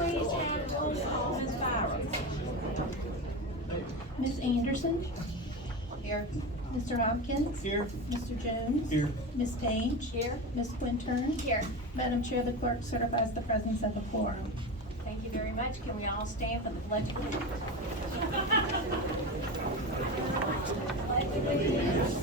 please have roll call, Ms. Byram? Ms. Anderson? Here. Mr. Hopkins? Here. Mr. Jones? Here. Ms. Page? Here. Ms. Quintern? Here. Madam Chair, the clerk certifies the presence of a quorum. Thank you very much. Can we all stand for the pledge of allegiance?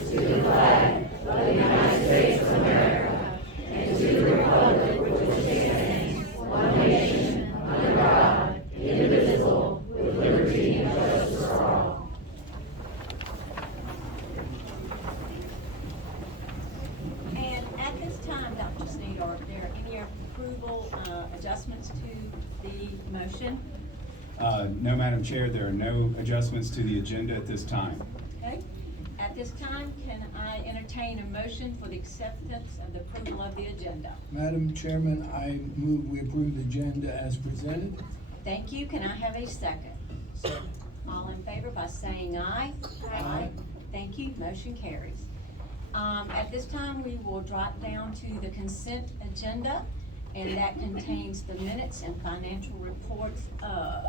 To the flag of the United States of America and to the republic which stands one nation under God, indivisible, with liberty and justice for all. And at this time, Dr. Sneed, are there any approval adjustments to the motion? No, Madam Chair, there are no adjustments to the agenda at this time. Okay. At this time, can I entertain a motion for the acceptance of the approval of the agenda? Madam Chairman, I move we approve the agenda as presented. Thank you. Can I have a second? All in favor by saying aye? Aye. Thank you. Motion carries. At this time, we will drop down to the consent agenda, and that contains the minutes and financial reports of,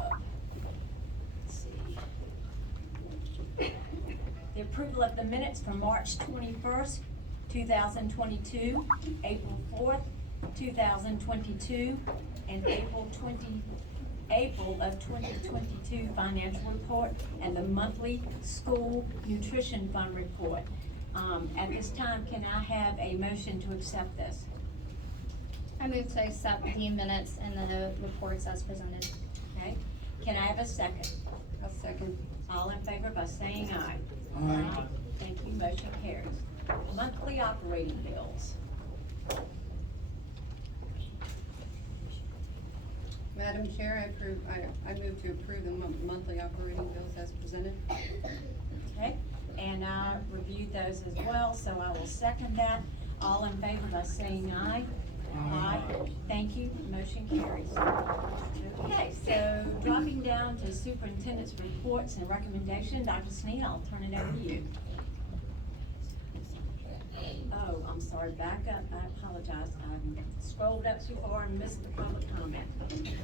let's see, the approval of the minutes from March 21st, 2022, April 4th, 2022, and April of 2022 financial report, and the monthly school nutrition fund report. At this time, can I have a motion to accept this? I move to accept the minutes and the reports as presented. Okay, can I have a second? A second. All in favor by saying aye? Aye. Thank you, motion carries. Monthly operating bills. Madam Chair, I move to approve the monthly operating bills as presented. Okay, and I reviewed those as well, so I will second that. All in favor by saying aye? Aye. Thank you, motion carries. Okay, so dropping down to superintendent's reports and recommendation, Dr. Sneed, I'll turn it over to you. Oh, I'm sorry, back up, I apologize, I scrolled up too far and missed the public comment.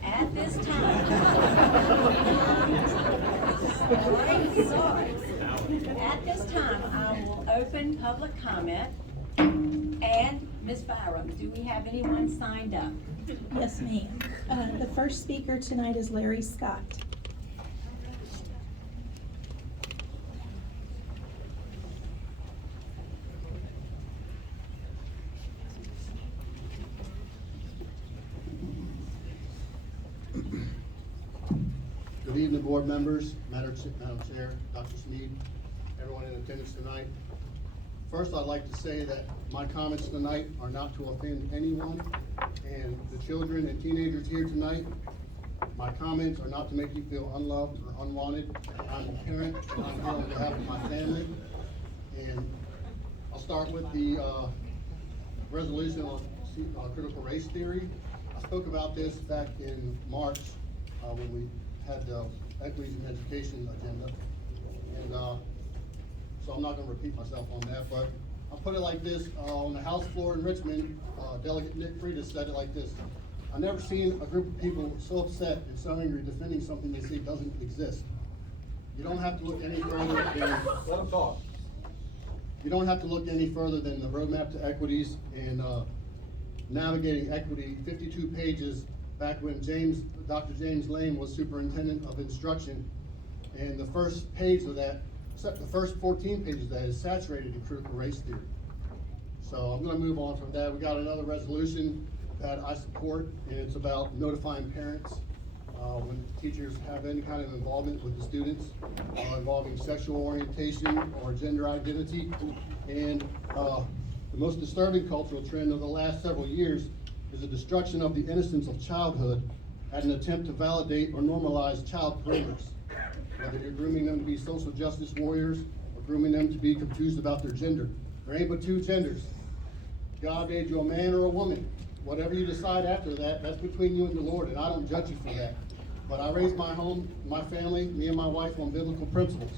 At this time. Sorry. At this time, I will open public comment. And Ms. Byram, do we have anyone signed up? Yes, ma'am. The first speaker tonight is Larry Scott. Good evening, board members, Madam Chair, Dr. Sneed, everyone in attendance tonight. First, I'd like to say that my comments tonight are not to offend anyone, and the children and teenagers here tonight, my comments are not to make you feel unloved or unwanted. I'm a parent, and I'm here on behalf of my family. And I'll start with the resolution on critical race theory. I spoke about this back in March when we had the equities in education agenda. And so I'm not gonna repeat myself on that, but I'll put it like this. On the House floor in Richmond, Delegate Nick Freitas said it like this: I've never seen a group of people so upset and so angry defending something they say doesn't exist. You don't have to look any further than, let them talk. You don't have to look any further than the roadmap to equities and navigating equity, 52 pages back when Dr. James Lane was superintendent of instruction. And the first page of that, the first 14 pages of that is saturated in critical race theory. So I'm gonna move on from that. We got another resolution that I support, and it's about notifying parents when teachers have any kind of involvement with the students involving sexual orientation or gender identity. And the most disturbing cultural trend of the last several years is the destruction of the innocence of childhood at an attempt to validate or normalize child groomers. Whether you're grooming them to be social justice warriors or grooming them to be confused about their gender. There ain't but two genders. God made you a man or a woman. Whatever you decide after that, that's between you and the Lord, and I don't judge you for that. But I raised my home, my family, me and my wife on biblical principles.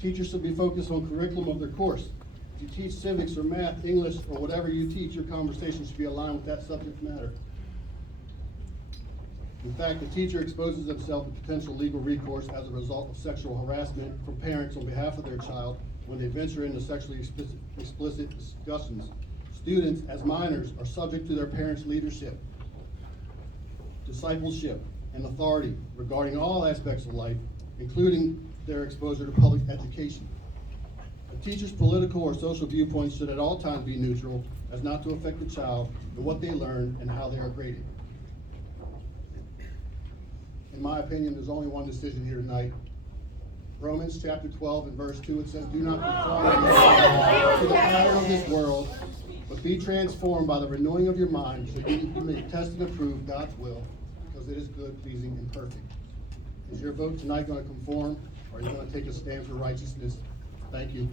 Teachers should be focused on curriculum of their course. If you teach civics or math, English, or whatever you teach, your conversation should be aligned with that subject matter. In fact, the teacher exposes themselves to potential legal recourse as a result of sexual harassment from parents on behalf of their child when they venture into sexually explicit discussions. Students, as minors, are subject to their parents' leadership, discipleship, and authority regarding all aspects of life, including their exposure to public education. A teacher's political or social viewpoints should at all times be neutral, as not to affect the child and what they learn and how they are graded. In my opinion, there's only one decision here tonight. Romans chapter 12 and verse 2, it says, "Do not conform yourselves to the pattern of this world, but be transformed by the renewing of your mind, so you may test and approve God's will, because it is good, pleasing, and perfect." Is your vote tonight going to conform, or are you going to take a stand for righteousness? Thank you.